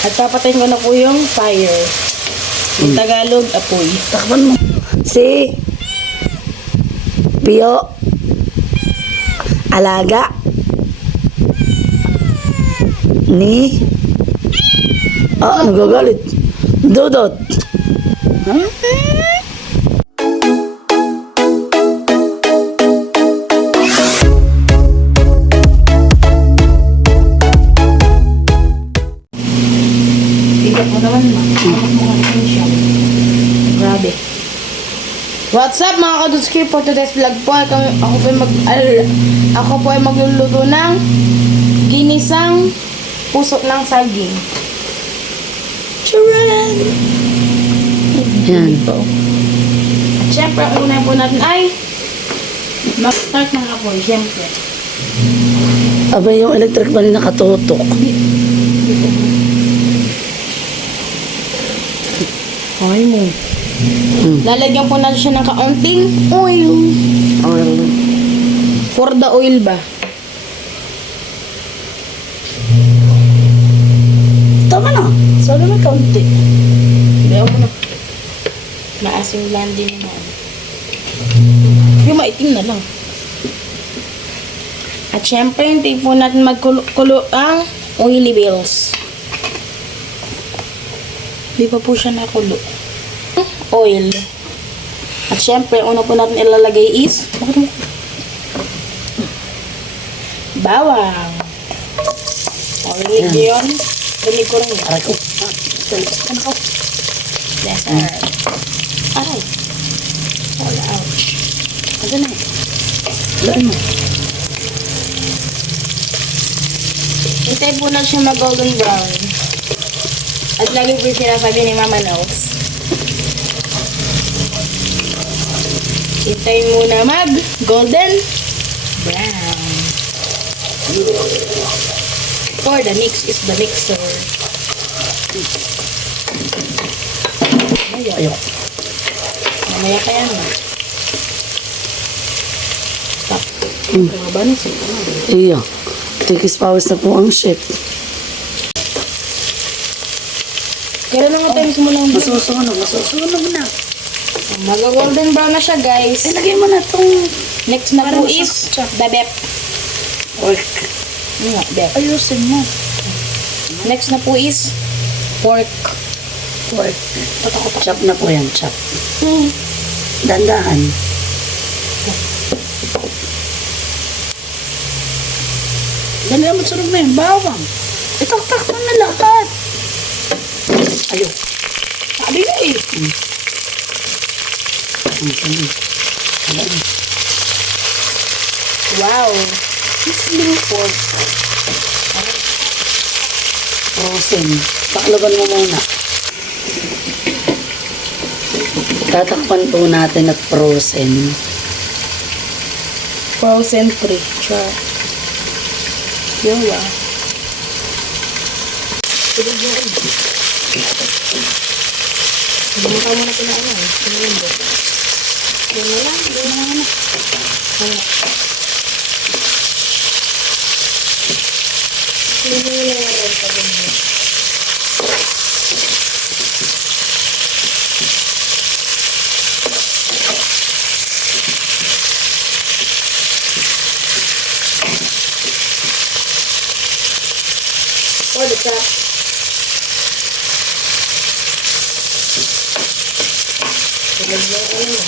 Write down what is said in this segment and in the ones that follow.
At papatayin ko na po yung fire. Yung Tagalog, apoy. Takpan mo. Si Pio. Alaga. Ni. Nagagalit. Dudot. Bigat mo naman, ma. Grabe. What's up mga kadutski? For today's vlog po, ako po ay magluluto ng ginisang puso ng saging. Charan! Yan. At syempre, ang una po natin ay mag-start ng apoy, syempre. Aba yung electric man nakatutok. Okay mo. Lalagyan po natin siya ng kaunting oil. Oil. For the oil ba? Tama na. Sabi mo kaunti. Bayaw mo na. Maasim landi naman. Yung maitim na lang. At syempre, hindi po natin magkulo ang oily bills. Hindi pa po siya nakulo. Oil. At syempre, una po natin ilalagay is bawang. Rinig nyo yun? Rinig ko rin yun. Aray ko. Ano ko? Lesser. Aray. All out. Ano na? Laan mo. Hintay po na siya mag-golden brown. At lagi po yung sinasabi ni Mama Nels. Hintay muna mag-golden brown. For the mix is the mixer. Ayok. Mamaya ka yan. Stop. Ba na siya? Iya. Tikis pawis na po ang chef. Kailan mga times mo lang ba? Masusunog na. Mag-golden brown na siya, guys. Ay, lagay mo na itong Next na po is bebep. pork. Nga, bep. Ayusin mo. Next na po is pork. Pork. Chop na po yan, chop. Dandahan. Dali naman sunog na yun, bawang. Itaktak mo na lahat. Ayun. Sabi na eh. Wow. Sizzling pork. Frozen. Takloban mo muna. Tatakpan po natin at frozen. Frozen free. Sure. Yawa. Bumaka mo na pala ano eh. Sinulong ba? Yan na lang. Yan na lang. Wala. Hindi mo lang naman sa ganyan. Oh, the top. Lagyan ko na.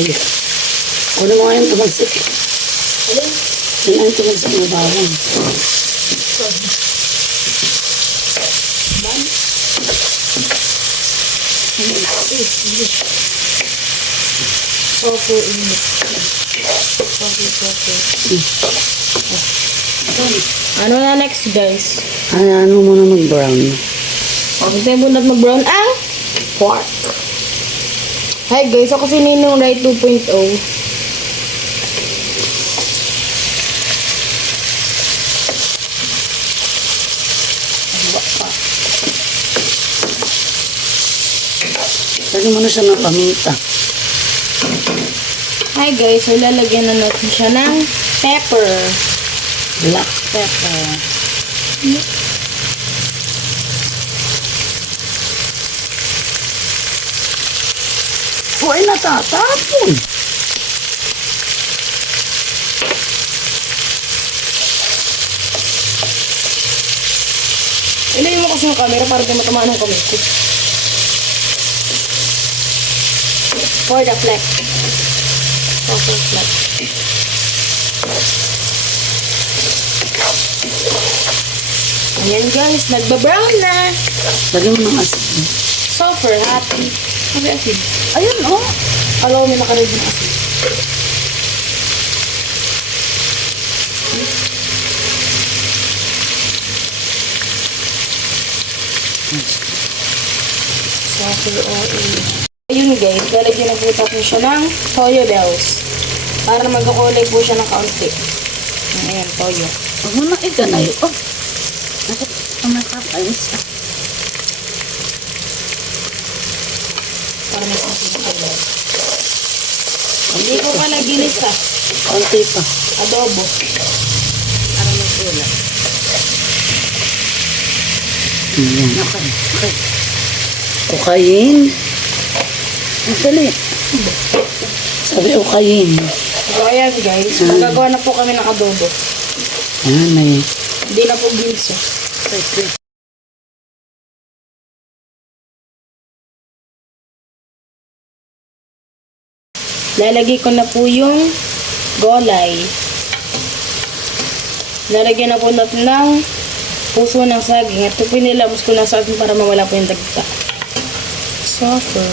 Ayun. Kunin mo nga yung tumagsik. Alin? Yan ang tumagsik na bawang. Sofu init. Sofu. Ano na next, guys? Ano muna mag-brown? Hintay mo na mag-brown ang pork. Hi guys, ako si Ninong Rai 2.0. Lagyan mo na siya ng paminta. Hi guys, so lalagyan na natin siya ng pepper. Black. Pepper. O ay natatapon. Ilayin mo kasi yung camera para di matamaan ng kamay ko. For the fleck. For the fleck. Ayan guys, nagba-brown na. Lagyan mo ng asin. Sulfur, happy. Sabi asin. Ayun, oh. Alam mo, may nakaread ng asin. Sulfur oil. Ayun guys, lalagyan na po natin siya ng toyo bells. Para magkakulay po siya ng kaunti. Ayan, toyo. Huwag mo na iganay. Oh. Ang nakakainis. Para mas masinagay. Hindi ko pa naginis ah. Konti pa. Adobo. Para mas ulat. Ayan, okay. Okay. Ukayin. Ang dali. Sabi ukayin. So ayan guys, magagawa na po kami ng adobo. Ayan, may... Hindi na po ginso. Lalagay ko na po yung gulay. Lalagyan na po natin ng puso ng saging. Ito po nilamos ko na sa atin para mawala po yung dagta. Sulfur.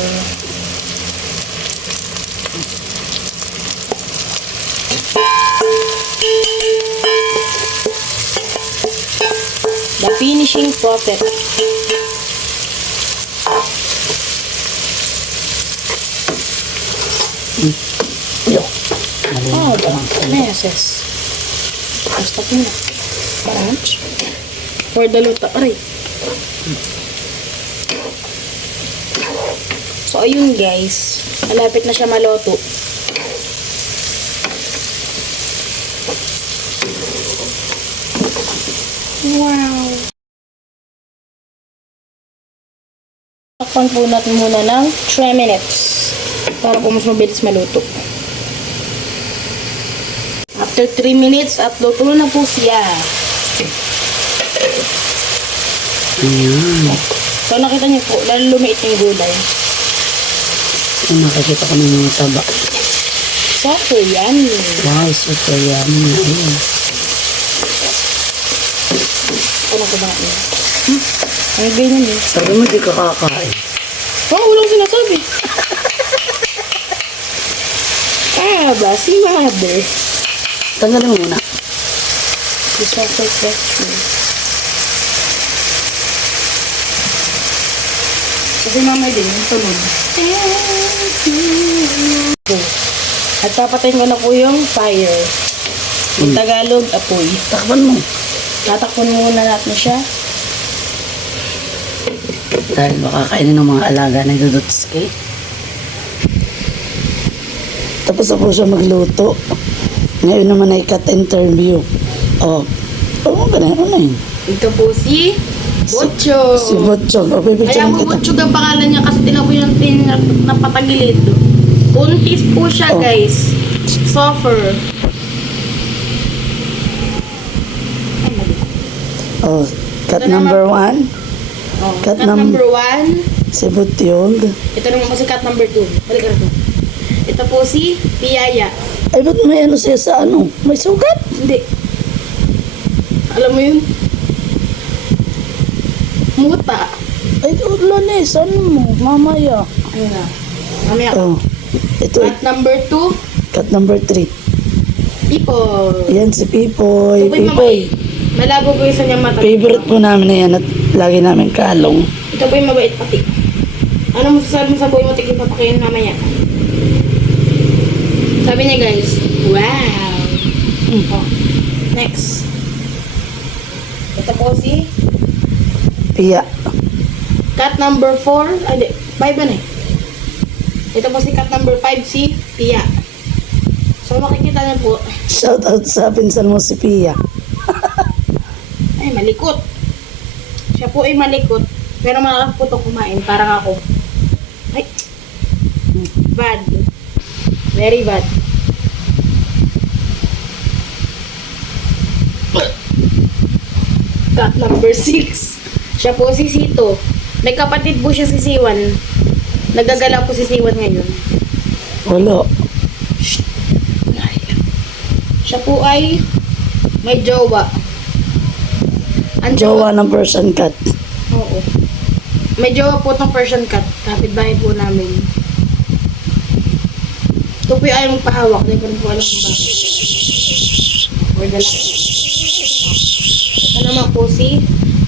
The finishing product. Yo. Oh, the meses. Basta po na. Branch. For the luta. Aray. So, ayun guys. Malapit na siya maloto. Wow. Takpan po natin muna ng 3 minutes. Para po mas mabilis maluto. After 3 minutes at luto na po siya. Ayan. So nakita niyo po, lalo lumiit yung gulay. Ayan, nakakita ko ng mga taba. So yummy. Wow, super yummy. Ayan. Ano ko ba nga? Ang ganyan eh. Sabi mo, di ka kakain. Oh, walang sinasabi. Ba, si mother. Tanggalin mo muna. This one for texture. Kasi mamay din, yung sunod. Okay. At papatayin ko na po yung fire. Yung Tagalog, apoy. Takpan mo. Tatakpan muna natin siya. Dahil baka kainin ng mga alaga na Dudutski. Tapos na po siya magluto. Ngayon naman ay cut interview. Oh, ganun, ano yun? Ito po si Butchog. Si Butchog. O, Kaya pipicturean po kita. Butchog ang pangalan niya kasi tinaboy ng napatagilid. Buntis po siya Oh. guys. Suffer. Ay, mali. Oh, cut Ito number naman 1. Oh, Cut cut number 1. Si Butyog. Ito naman po si cut number 2. Balik ka rito. Ito po si Piyaya. Ay, ba't may ano siya sa ano? May sugat? Hindi. Alam mo yun? Muta. Ay, lalis. Ano mo? Mamaya. Ano na? Mamaya ka. Oh, ito. Cut number 2. Cut number 3. People. Yan si Pipoy. Ito po yung Pipoy. malabo po yung isa niyang mata. Favorite po namin na yan at lagi namin kalong. Ito po yung mabait pati. Ano mo sasabi mo sa buhay mo? Tigil papakain mamaya. Sabi niya guys, wow. Oh, next. Ito po si Pia. cut number 4. Ay, di. 5 na eh. Ito po si cat number 5, si Pia. So makikita niyo po, Shout out sa pinsan mo si Pia. ay malikot. Siya po ay malikot. Pero malakap po ito kumain, parang ako. Ay, bad. Very bad. Cat number 6. Siya po si Sito. May kapatid po siya si Siwan. Nagagala po si Siwan ngayon. Wala. Siya po ay may jowa. Ang Jowa ng Persian cat. Oo. May jowa po itong Persian cat. Kapitbahay po namin. Ito po yung ayaw magpahawak. Hindi ko rin po alam kung bakit. Or the last. Ito naman po si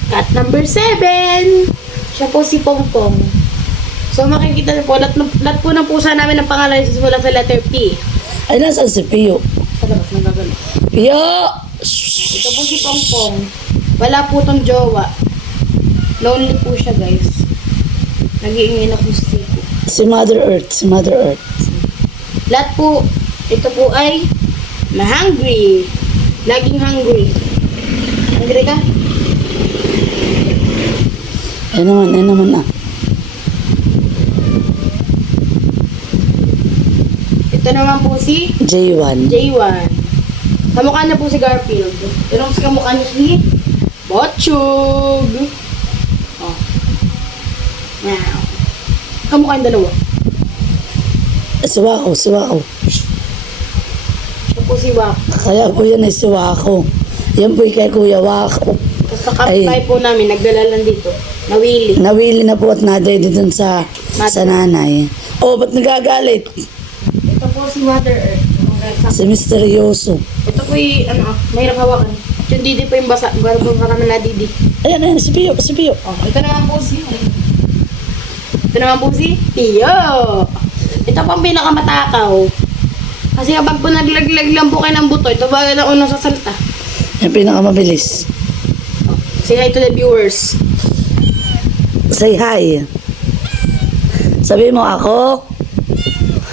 cat number 7. Siya po si Pongpong. So makikita niyo po, lahat po ng pusa namin ng pangalan simula sa letter P. Ay, nasaan si Pio? Sa labas, nagagano. Pio! Ito po si Pongpong. Wala po tong jowa. Lonely po siya, guys. Nag-iingay na po si Siko. Si Mother Earth. Si Mother Earth. Lahat po, ito po ay ma-hungry. Laging hungry. Hungry ka? Ayun naman ah. Ito naman po si J1. J1. Kamukha na po si Garfield. Ito naman si kamukha niya si Botchug. Oh. Wow. Kamukha yung dalawa. Si Wako. Ito po si Wak. Kaya po yan ay si Wako. Yan po kay Kuya Wako. Sa kapitbahay po namin, nagdala lang dito. Nawili. Nawili na po at nadede dun sa nanay. Oh, ba't nagagalit? Ito po si Mother Earth. Si Misteryoso. Ito po yung, mahirap hawakan. Yung didi po yung basa. Gano'n po kami na didi. Ayan, si Pio. Oh, ito naman po si... Ito naman po si Pio. Ito po ang pinakamatakaw. Kasi kapag po naglaglag lang po kayo ng buto, ito ba na unang sasalta? Yan pinakamabilis. Say hi to the viewers. Say hi. Sabi mo ako,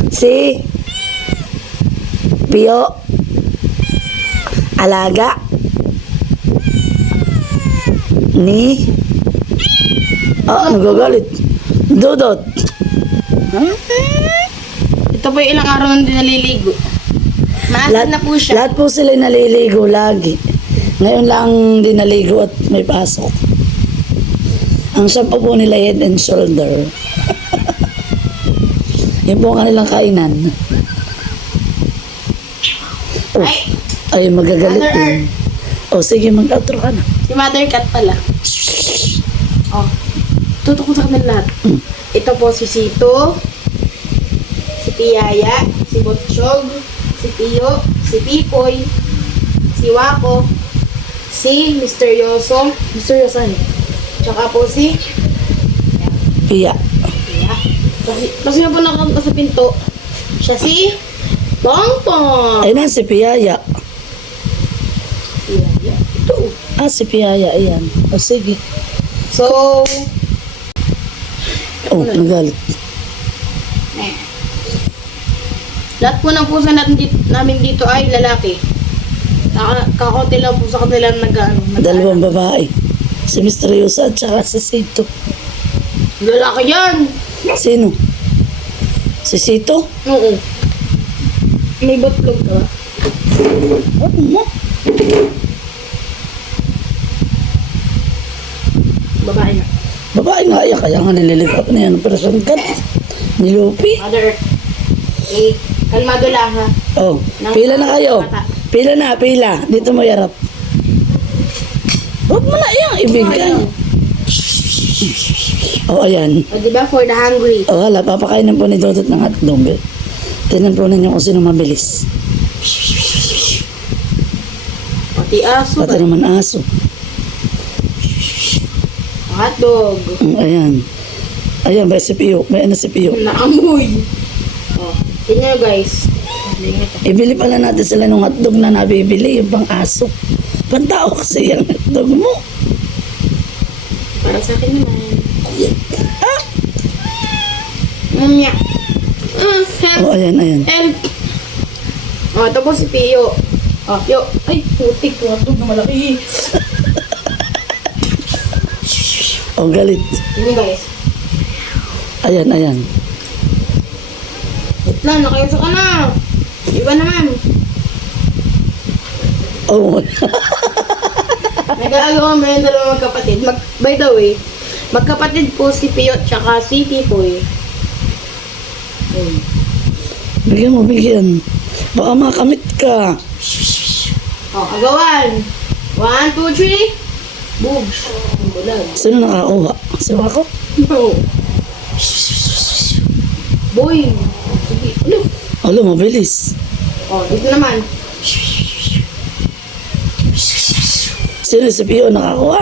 si Pio, alaga ni nagagalit. Dudot. Ito po yung ilang araw nang di naliligo. Maasin na po siya. Lahat po sila naliligo lagi. Ngayon lang di naligo at may pasok. Ang shampoo po nila Head and Shoulder. Yan po ang kanilang kainan. Oh, ay magagalit Mother din. Oh, sige, mag-outro ka na. Si Mother Cat pala. Oh. Tutok ko sa kanila lahat. Ito po si Sito, si Piyaya, si Botchog, si Pio, si Pipoy, si Wako, si Misteryoso, tsaka po si Pia. Pia. Kasi nga po nakakanta sa pinto, siya si Pongpong. Ay na, si Piyaya. Piyaya. Ito. Si Piyaya, ayan. O, sige. So, Oh, nagalit. lahat po ng pusa namin dito ay lalaki. Kakunti lang po sa kanila Dalawang babae. Si Misteryosa at saka si Sito. Lalaki yan! Sino? Si Sito? Oo. May botlog ka ba? Ano mo? Babae na. Babae nga yan, kaya nga nililigaw na yan. Operasyon kat. Nilupi. Mother Earth. Kalmado lang ha. Oh, pila na kayo. Pila. Dito mo yarap. Huwag mo na yung ibigay. Oh, ayan. O diba for the hungry. Oh, hala, papakainin po ni Dodot ng hotdog. Tignan po ninyo kung sino mabilis. Pati aso. Pati naman aso. Hotdog. Ayan. Ayan, may si Pio. May ano si Pio. Naamoy. O. Tingnan nyo guys. Ibili pala natin sila ng hotdog na nabibili, yung pang aso. Pantao kasi yung hotdog mo. Para sa akin naman. Ah! Mamya. Help! Oh, ayan, ayan. Help! Oh, ito po si Pio. Oh, Pio. Ay, putik. Tumatog na malaki. Oh, galit. Yun guys. Ayan, ayan. Wait lang, nakayuso ka na. Iba naman. Oh, May gagawa mo yung dalawang magkapatid. By the way, magkapatid po si Pio tsaka si Tipoy. bigyan mo, bigyan. Baka makamit ka. Oh, agawan. 1, 2, 3. Boobs. Ang bulag. Sino nakakuha? Sino ako? No. Boy. Sige. Ano? Alo, mabilis. Oh, dito naman. Sino si Pio nakakuha?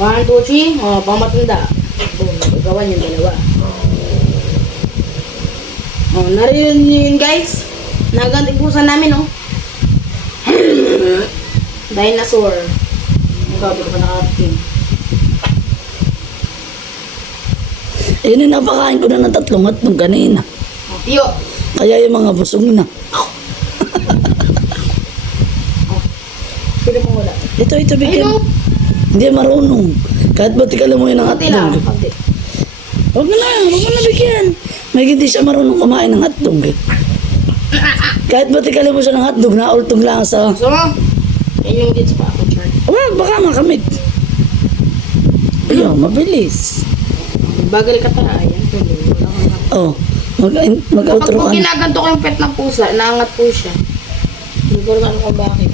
1, 2, 3. Oh, pamatanda. Boom. Agawan yung dalawa. Oh, narinig niyo yun guys? Naganting pusa namin, oh. Dinosaur. Ang gabi ko pa nakarating. Eh, napakain ko na ng 3 hotdog kanina. Oh, Pio. Kaya yung mga busog na. Sino mo wala? Ito, bigyan. Ayun, oh. Hindi marunong. Kahit ba't ikaw mo yun ng Kunti lang. hotdog. Kunti. Huwag mo na bigyan. May hindi siya marunong kumain ng hotdog eh. Kahit ba't ikaw mo siya ng hotdog, naultog lang sa... Gusto mo? Yan yung dito pa ako, Char. Well, baka makamit. Ayun, mabilis. Bagal ka tara. Ayan. Wala kang nakita. Oh, Kapag mag-outro po ka na. ginaganto ko yung pet ng pusa, naangat po siya. Hindi ko alam kung bakit.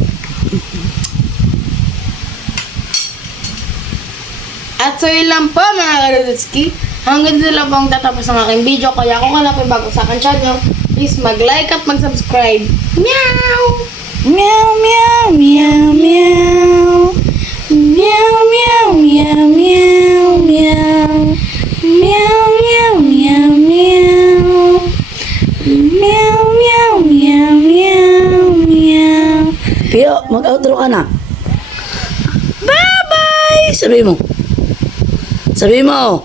At so yun lang po mga Karudutski. Hanggang dito lang po ang tatapos ng aking video. Kaya kung wala po yung bago sa aking channel, please mag-like at mag-subscribe. Meow! Meow, meow, meow, meow. Meow, meow, meow, meow, meow. Meow, meow, meow, meow. Meow, meow, meow, meow, meow. Pio, mag-outro ka na. Bye-bye! Sabi mo. Sabi mo.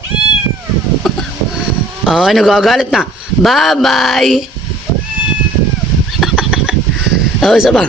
Oh, nagagalit na. Bye-bye! Oh, isa pa.